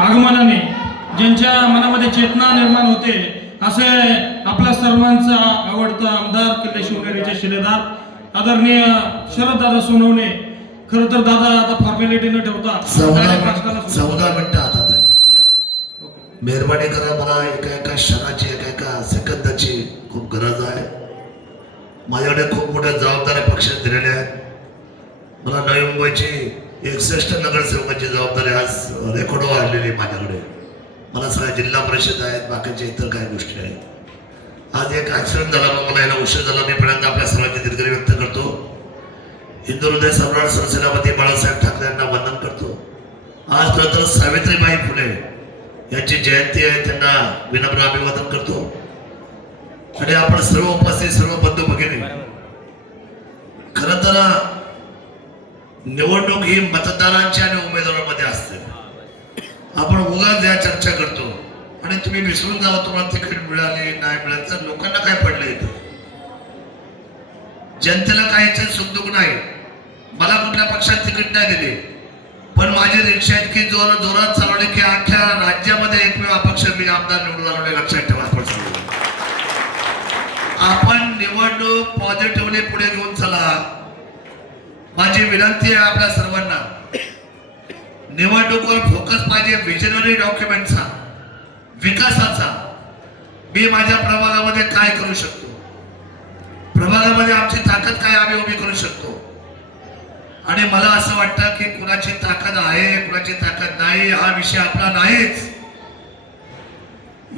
आगमनाने ज्यांच्या मनामध्ये चेतना निर्माण होते असे आपल्या सर्वांचा आवडता आमदार किल्ले शिवनेरीचे शिलेदार आदरणीय शरददादा सोनवणे. खरं तर दादा आता फॉर्मॅलिटी न ठेवता 14 मिनिटं हातात आहे. मेहरबानी करा. मला एका क्षणाची एका सेकंदाची खूप गरज आहे. माझ्याकडे खूप मोठ्या जबाबदाऱ्या पक्षात दिलेल्या आहेत. मला नवी मुंबईची 61 नगरसेवकाची जबाबदारी आज रेकॉर्ड वाढलेली माझ्याकडे. मला सगळ्या जिल्हा परिषद आहेत, बाकीच्या इतर काही गोष्टी आहेत. आज एक ऍक्सिडेंट झाला, मग मला याला उशीर झाला. मी पर्यंत आपल्या सर्वांची दिलगिरी व्यक्त करतो. हिंदू हृदय सम्राट सरसेनापती बाळासाहेब ठाकरे यांना वंदन करतो. आज खरं तर सावित्रीबाई फुले यांची जयंती आहे, त्यांना विनम्र अभिवादन करतो. आणि आपण सर्व उपस्थित सर्व बंधू भगिनी, खरं तर निवडणूक ही मतदारांच्या आणि उमेदवारांमध्ये असते. आपण उगाच या चर्चा करतो आणि तुम्ही विसरून जावा तुम्हाला तिकीट मिळाले नाही मिळाले तर लोकांना काय पडलं इथं. जनतेला काय याच्यात सुखदुःख नाही. मला कुठल्या पक्षात तिकीट नाही दिले, पण माझी रिक्षा इतकी जोरात चालवली की अख्ख्या राज्यामध्ये एकमेव अपक्ष मी आमदार निवडून आलो. लक्षात ठेवा. आपण निवडणूक पॉझिटिव्हली पुढे घेऊन चला. माझी विनंती आहे आपल्या सर्वांना, निवडणुकीवर फोकस पाहिजे. विजनरी डॉक्युमेंटचा, विकासाचा. मी माझ्या प्रभागामध्ये काय करू शकतो, प्रभागामध्ये आमची ताकद काय आम्ही उभी करू शकतो. आणि मला असं वाटतं की कुणाची ताकद आहे कुणाची ताकद नाही हा विषय आपला नाहीच.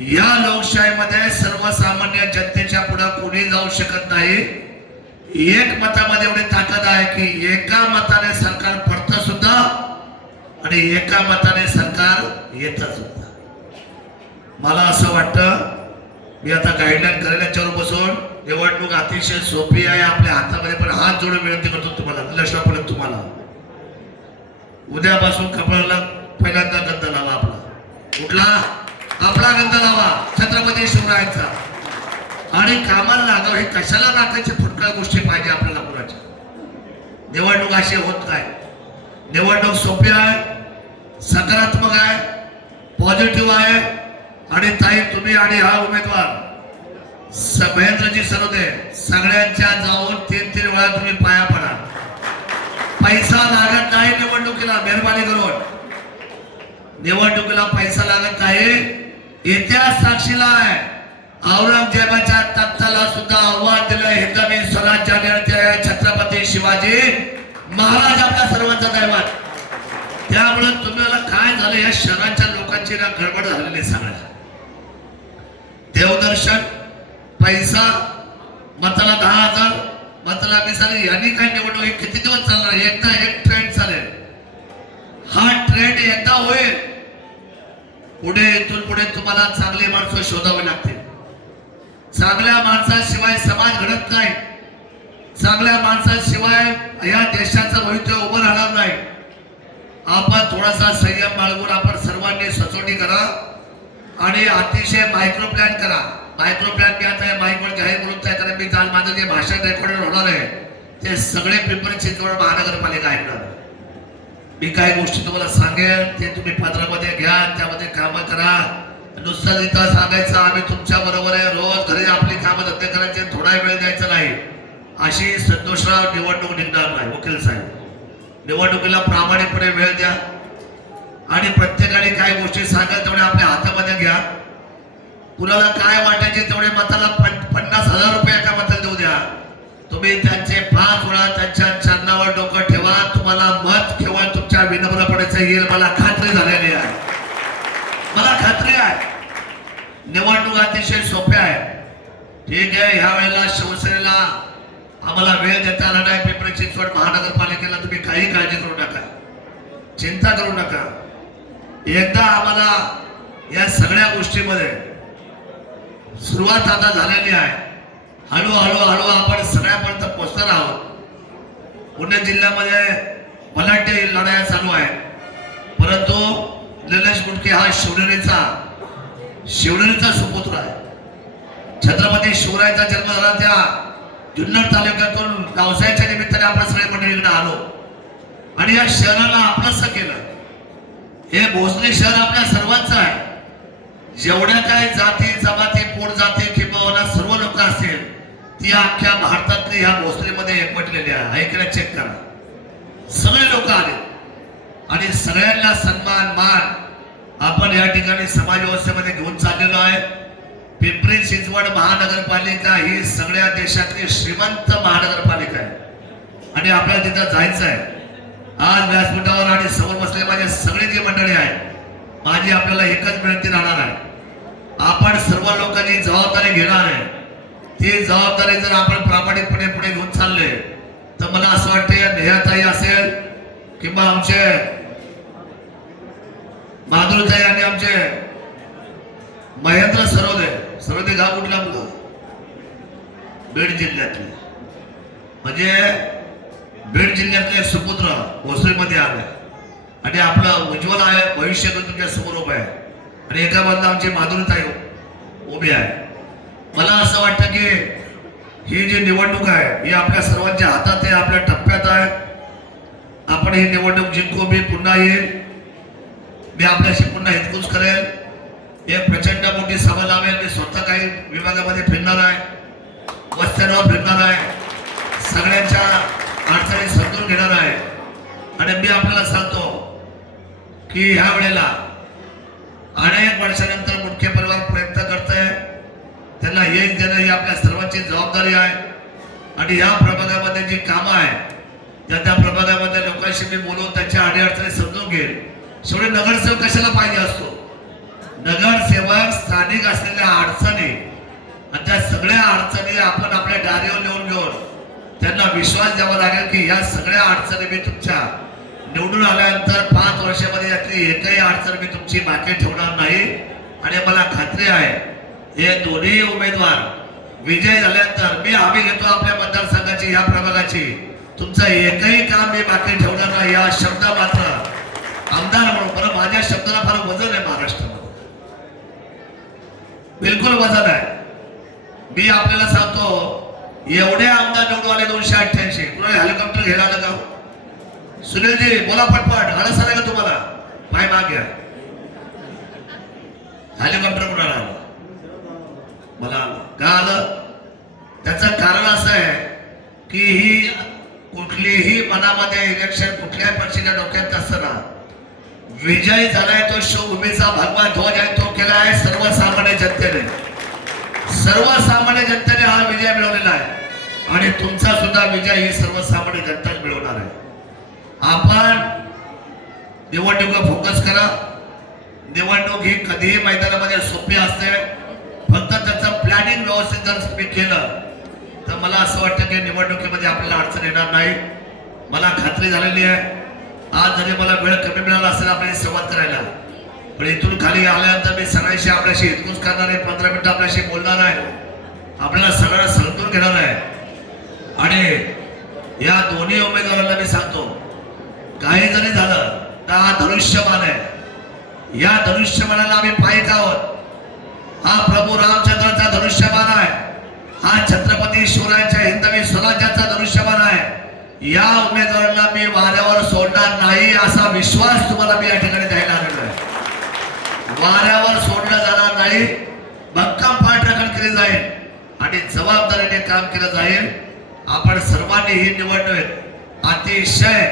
या लोकशाहीमध्ये सर्वसामान्य जनतेच्या पुढे कोणी जाऊ शकत नाही. एक मतामध्ये एवढी ताकद आहे की एका मताने सरकार पडतं सुद्धा आणि एका मताने सरकार येतं सुद्धा. मला असं वाटतं, मी आता गाईडलाईन करेल याच्यावर बसून. निवडणूक अतिशय सोपी आहे आपल्या हातामध्ये, पण हात जोडून विनंती करतो तुम्हाला, लक्षात तुम्हाला उद्यापासून कपाळाला पहिल्यांदा गंध लावा. कुठला आपला गंध लावा, छत्रपती शिवरायांचा. आणि कामाला लागावं. हे कशाला लागायचे फुटका गोष्टी पाहिजे आपल्याला कुणाच्या. निवडणूक अशी होत नाही. निवडणूक सोपी आहे, सकारात्मक आहे, पॉझिटिव्ह आहे. आणि ताई तुम्ही आणि हा उमेदवार महेंद्रजी सरोदे सगळ्यांच्या जाऊन 3-3 वेळा तुम्ही पाया पडा. पैसा लागत नाही निवडणुकीला. मेहरबानी करून निवडणुकीला पैसा लागत नाही. इतिहास साक्षीला आहे. औरंगजेबाच्या तख्ताला सुद्धा आव्हान दिलं. हिंदवी स्वराज्याने छत्रपती शिवाजी महाराज आपल्या सर्वांचा दैवत. त्यामुळे तुम्हाला काय झालं, या शहराच्या लोकांची ना गडबड झालेली सगळ्या. देवदर्शन, पैसा, मताला 10,000, मताला 20,000. यांनी काय निवडणूक किती दिवस चालणार. एकदा एक ट्रेंड चालेल. हा ट्रेंड एकदा होईल. पुढे इथून पुढे तुम्हाला चांगले माणसं शोधावे लागतील. चांगल्या माणसाशिवाय समाज घडत नाही. चांगल्या माणसाशिवाय या देशाचं भवितव्य उभं राहणार नाही. आपण थोडासा संयम बाळगून आपण सर्वांनी सचोटी करा आणि अतिशय मायक्रो प्लॅन करा. मायक्रो प्लॅन मी आता माईकवर जाहीर बोलत आहे, कारण मी काल माझं जे भाषण रेकॉर्ड होणार आहे ते सगळे पिंपरी चिंचवड महानगरपालिका ऐकणार. मी काही गोष्टी तुम्हाला सांगेल ते तुम्ही पत्रामध्ये घ्या, त्यामध्ये कामं करा. नुसतं इथं सांगायचं आम्ही तुमच्या बरोबर आहे, रोज घरी आपली कामं धंदे करायचे, थोडा वेळ द्यायचा नाही, अशी संतोषराव निवडणूक निघणार नाही. वकील साहेब, निवडणुकीला प्रामाणिकपणे वेळ द्या आणि प्रत्येकाने काय गोष्टी सांगाल तेवढे आपल्या हातामध्ये घ्या. कुणाला काय वाटायचे तेवढे मताला 50,000 रुपये एका मताला देऊ द्या. तुम्ही त्यांचे 5 वेळा त्यांच्या चरणावर डोकं ठेवा. तुम्हाला मत केवळ तुमच्या विनम्रपणेचं येईल, मला खात्री झालेली आहे. मला खात्री आहे. निवडणूक अतिशय सोप्या आहे. ठीक आहे, ह्या वेळेला शिवसेनेला आम्हाला वेळ देता आला नाही. पिंपरी चिंचवड महानगरपालिकेला तुम्ही काही काळजी करू नका, चिंता करू नका. एकदा आम्हाला या सगळ्या गोष्टीमध्ये सुरुवात आता झालेली आहे. हळूहळू आपण सगळ्यापर्यंत पोहोचणार आहोत. पुणे जिल्ह्यामध्ये बलाढ्य लढाया चालू आहेत, परंतु निलेश मुंडके हा शिवनेरीचा सुपुत्र आहे. छत्रपती शिवरायांचा जन्म झाला त्या जुन्नर तालुक्यातून व्यवसायाच्या निमित्ताने आपण सगळे मंडळी इकडे आलो आणि या शहराला आपलंसं केलं. हे भोसरी शहर आपल्या सर्वांचं आहे. जेवढ्या काय जाती जमाती पोट जाती किंवा सर्व लोक असतील ती अख्ख्या भारतातली ह्या भोसरीमध्ये एकवटलेली आहे. ऐकण्या चेक करा, सगळे लोक आले आणि सगळ्यांना सन्मान मान आपण या ठिकाणी समाज व्यवस्थेमध्ये घेऊन चाललेलो आहे. पिंपरी चिंचवड महानगरपालिका ही सगळ्या देशातली श्रीमंत महानगरपालिका आहे आणि आपल्याला तिथं जायचं आहे. आज व्यासपीठावर आणि समोर बसलेले माझे सगळे जी मंडळी आहेत, माझी आपल्याला एकच विनंती राहणार आहे, आपण सर्व लोकांनी जबाबदारी घेणार आहे. ती जबाबदारी जर आपण प्रामाणिकपणे पुढे घेऊन चालले तर मला असं वाटतं नेहाताई असेल किंवा आमचे माधुरताई आणि आमचे महेंद्र सरोदे गाव कुठला मुलं बीड जिल्ह्यातले, म्हणजे बीड जिल्ह्यातले सुपुत्र भोसरीमध्ये आले आणि आपलं उज्ज्वल आहे भविष्य तुमच्या समोर उभं आहे आणि एका बाजूला आमची माधुरताई उभी आहे. मला असं वाटतं की ही जी निवडणूक आहे ही आपल्या सर्वांच्या हातात आहे, आपल्या टप्प्यात आहे. आपण ही निवडणूक जिंकू. मी पुन्हा येईल, मी आपल्याशी पुन्हा हितगुज करेल. एक प्रचंड मोठी सभा लावेल. मी स्वतः काही विभागामध्ये फिरणार आहे, वस्त्यांवर फिरणार आहे, सगळ्यांच्या अडचणी समजून घेणार आहे आणि मी आपल्याला सांगतो की ह्या वेळेला अनेक वर्षानंतर मुख्य परिवार प्रयत्न करतोय, त्यांना एक देणं ही आपल्या सर्वांची जबाबदारी आहे आणि या प्रभागामध्ये जी कामं आहे त्या प्रभागामध्ये लोकांशी मी बोलून त्यांच्या अडीअडचणी समजून घेईल. शेवटी नगरसेवक कशाला पाहिजे असतो? नगरसेवक स्थानिक असलेल्या अडचणी आणि त्या सगळ्या अडचणी आपण आपल्या डायरीवर लिहून घेऊन त्यांना विश्वास द्यावा लागेल की या सगळ्या अडचणी मी तुमच्या निवडून आल्यानंतर 5 वर्षामध्ये यातली एकही अडचण मी तुमची बाकी ठेवणार नाही. आणि मला खात्री आहे हे दोन्ही उमेदवार विजय झाल्यानंतर मी हमी घेतो आपल्या मतदारसंघाची, या प्रभागाची, तुमचं एकही काम मी बाकी ठेवणार नाही. या शब्द मात्र आमदार म्हणून, बरं माझ्या शब्दाला फार वजन आहे महाराष्ट्रामध्ये, बिलकुल वजन आहे. मी आपल्याला सांगतो एवढे आमदार निवडून आले 288. कुणाला हेलिकॉप्टर घ्यायला आलं का? सुनीलजी बोला पटपट, आलं सांगा का तुम्हाला? पाय माग घ्या. हेलिकॉप्टर कुणाला आलं? मला आलं. का आलं? त्याचं कारण असं आहे की ही कुठलीही मनामध्ये इलेक्शन कुठल्याही पक्षाच्या डोक्यात असताना विजय झालाय तो शिवभूमीचा भगवा ध्वज आहे, तो केला आहे सर्वसामान्य जनतेने. सर्वसामान्य जनतेने हा विजय मिळवलेला आहे आणि तुमचा सुद्धा विजय ही सर्वसामान्य जनता मिळवणार आहे. आपण निवडणुकीवर फोकस करा. निवडणूक ही कधीही मैदानामध्ये सोपी असते, फक्त त्याचं प्लॅनिंग व्यवस्थित जर तुम्ही केलं तर मला असं वाटतं की निवडणुकीमध्ये आपल्याला अडचण येणार नाही. मला खात्री झालेली आहे. आज जरी मला वेळ कमी मिळाला असेल आपल्याशी संवाद करायला, पण इथून खाली आल्यानंतर मी सगळ्यांशी आपल्याशी हितगुज करणार आहे, 15 मिनिटं आपल्याशी बोलणार आहे, आपल्याला सगळ्यांना समजून घेणार आहे. आणि या दोन्ही उमेदवारांना मी सांगतो, काही जरी झालं तर हा धनुष्यबाण आहे. या धनुष्यबाणाला आम्ही पायिक आहोत. हा प्रभू रामचंद्राचा धनुष्यबाण आहे. हा छत्रपती शिवरायांच्या हिंदवी स्वराज्याचा धनुष्यबाण आहे. या उमेदवारांना मी वाऱ्यावर सोडणार नाही असा विश्वास तुम्हाला मी या ठिकाणी द्यायला आलेलो आहे. वाऱ्यावर सोडलं जाणार नाही, भक्कम पाठराखण केली जाईल आणि जबाबदारीने काम केलं जाईल. आपण सर्वांनी ही निवडणूक अतिशय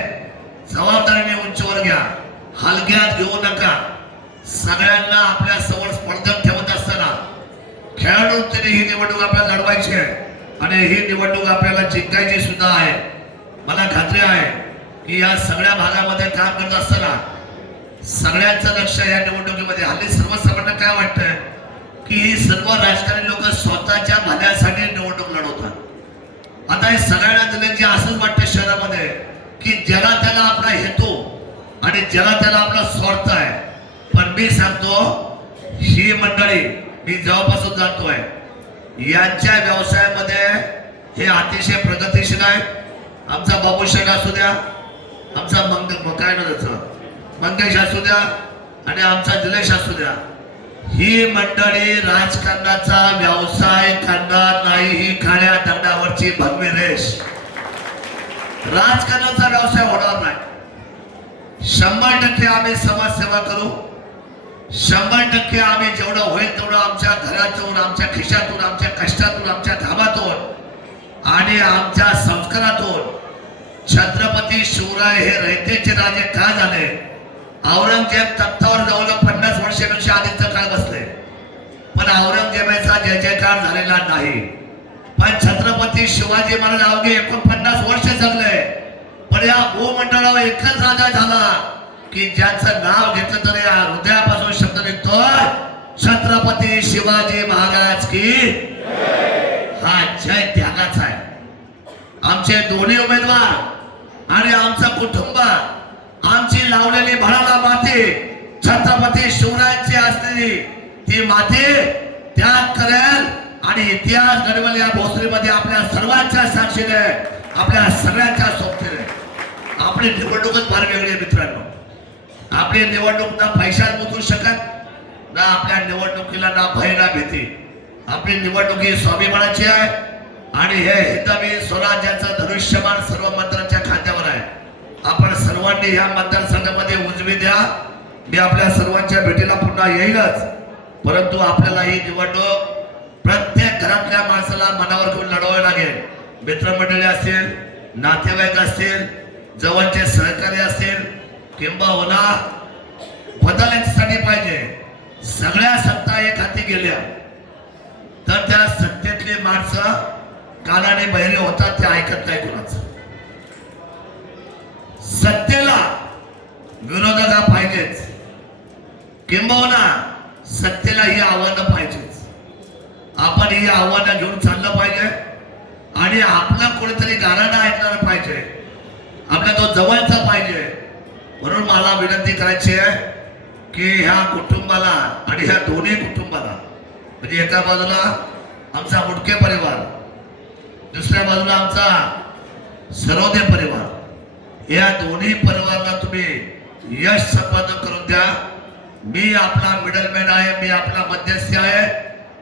जबाबदारीने उंचीवर घ्या, हलक्यात घेऊ नका. सगळ्यांना आपल्या समोर स्पर्धक ठेवत असताना खेळाडूंनी ही निवडणूक आपल्याला लढवायची आहे आणि ही निवडणूक आपल्याला जिंकायची सुद्धा आहे. मला खात्री आहे की या सगळ्या भागामध्ये काम करत असताना सगळ्यांचं लक्ष या निवडणुकीमध्ये. हल्ली सर्वसामान्य काय वाटतंय की ही सर्व राजकारणी लोक स्वतःच्या भल्यासाठी निवडणूक लढवतात. आता हे सगळ्यांना दिल्याची असंच वाटतं शहरामध्ये की ज्याला त्याला आपला हेतू आणि ज्याला त्याला आपला स्वार्थ आहे. पण मी सांगतो ही मंडळी मी जेव्हापासून जातोय यांच्या व्यवसायामध्ये हे अतिशय प्रगतीशील आहे. आमचा बाबूशेठ असू द्या, आमचा मंगेश असू द्या आणि आमचा दिलेश असू द्या, ही मंडळी राजकारणाचा व्यवसाय करणार नाही. ही खाण्या दंडावरची भगवी रेष, राजकारणाचा व्यवसाय होणार नाही. 100% आम्ही समाजसेवा करू. 100% आम्ही जेवढं होईल तेवढं आमच्या घरातून, आमच्या खिशातून, आमच्या कष्टातून, आमच्या घामातून आणि आमच्या संस्कारातून छत्रपती शिवराय हे रयतेचे राजे का झाले. औरंगजेब तख्तावर जाऊन 50 वर्षापेक्षा आधीचा काळ बसले, पण औरंगजेबाचा जय जयकार झालेला नाही. पण छत्रपती शिवाजी महाराज अवघे 49 वर्ष जगले, पण या भूमंडळावर एकच राजा झाला की ज्याचं नाव घेतलं तरी या हृदयापासून शब्द निघतोय, छत्रपती शिवाजी महाराज की. हा जय त्यागाचा आहे. आमचे दोन्ही उमेदवार आणि आमचं कुटुंब, आमची लावलेली भराला माती छत्रपती शिवरायांची असलेली ती माती त्याग करेल आणि इतिहास घडवेल या भोसरीमध्ये आपल्या सर्वांच्या साक्षीने, आपल्या सगळ्यांच्या सोबतीने. आपली निवडणूकच फार वेगळी आहे मित्रांनो. आपली निवडणूक ना पैशात मोजू शकत, ना आपल्या निवडणुकीला ना भय ना भीती. आपली निवडणूक ही स्वाभिमानाची आहे आणि हे हिंदवी स्वराज्याचं धनुष्यमान सर्व मतदारांच्या खात्यावर आहे. आपण सर्वांनी या मतदारसंघामध्ये उजवी द्या. मी आपल्या सर्वांच्या भेटीला पुन्हा येईलच, परंतु आपल्याला ही निवडणूक प्रत्येक घरातल्या माणसाला मनावर घेऊन लढवावी लागेल. मित्रमंडळी असतील, नातेवाईक असतील, जवळचे सहकारी असतील, किंबहुना बदल याच्यासाठी पाहिजे. सगळ्या सत्ता एक हाती गेल्या तर त्या सत्तेतली माणसं कानाने बहिरे होतात, ते ऐकत नाही कोणाचं. सत्तेला विरोधक हा पाहिजेच, किंबहुना सत्तेला ही आव्हानं पाहिजेच. आपण ही आव्हानं घेऊन चाललं पाहिजे आणि आपला कोणीतरी गाणं ऐकणार पाहिजे, आपला तो जवळचा पाहिजे. म्हणून मला विनंती करायची आहे की ह्या कुटुंबाला आणि ह्या दोन्ही कुटुंबाला, म्हणजे एका बाजूला आमचा मुडके परिवार, दुसऱ्या बाजूला आमचा सरोदे परिवार, या दोन्ही परिवाराला तुम्ही यश संपादन करून द्या. मी आपला मिडलमॅन आहे, मी आपला मध्यस्थी आहे,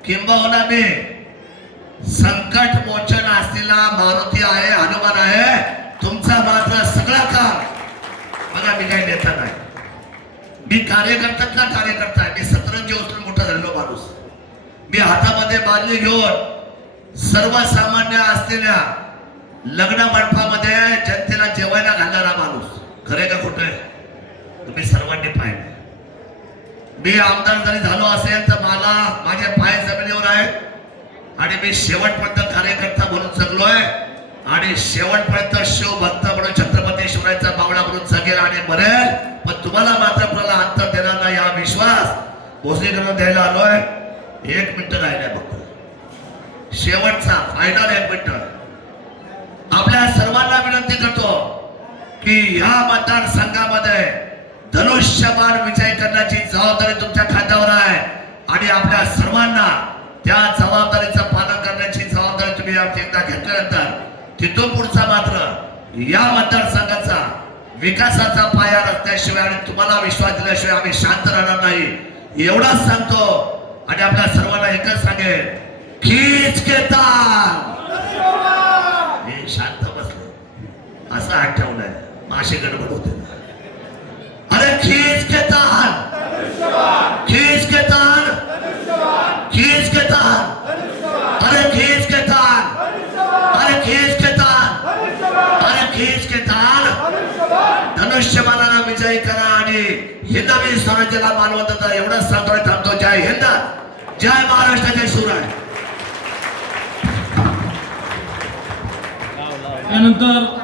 किंबहुना मी संकट मोचन असलेला मारुती आहे, हनुमान आहे. तुमचा मात्र सगळा काम बघा. मी काही नेता नाही, मी कार्यकर्त्यातला कार्यकर्ता आहे. मी सतरंजी उचलून मोठा झालेलो माणूस. मी हातामध्ये बादली घेऊन सर्वसामान्य असलेल्या लग्न मंडपामध्ये जनतेला जेवायला घालणारा माणूस. खरे का खोटं आहे? तुम्ही सर्वांनी पाहिजे. मी आमदार जरी झालो असेल तर मला माझे पाय जमिनीवर आहेत आणि मी शेवटपर्यंत कार्यकर्ता म्हणून जगलोय आणि शेवटपर्यंत शिवभक्त म्हणून छत्रपती शिवरायांचा बावळा म्हणून जगेल आणि मरेल. पण तुम्हाला मात्र कोणाला अंतर देणार नाही हा विश्वास भोसरीकरांना द्यायला आलोय. 1 मिनिट राहिलाय फक्त, शेवटचा फायनल 1 मिनिट. आपल्या सर्वांना विनंती करतो की ह्या मतदारसंघामध्ये धनुष्यबाण विजय करण्याची जबाबदारी तुमच्या खात्यावर आहे आणि आपल्या सर्वांना त्या जबाबदारीचं पालन करण्याची जबाबदारी तुम्ही एकदा घेतल्यानंतर तिथून पुढचा मात्र या मतदारसंघाचा विकासाचा पाया रचल्याशिवाय आणि तुम्हाला विश्वास दिल्याशिवाय आम्ही शांत राहणार नाही एवढंच सांगतो. आणि आपल्या सर्वांना एकच सांगेल, खीच के ताल. हे शांत बसले असं आठवलंय, माशी गडबड होते. अरे खीच के ताल, खीच के ताल, खीच के ताल, अरे खीच के ताल, अरे खीच के ताल, अरे खीच के ताल. धनुष्यबाणाला विजयी करा आणि हिंदवी स्वराज्याला मानवता. एवढंच सांगतोय, थांबतो. जय हिंद, जय महाराष्ट्र, जय शिवराय. यानंतर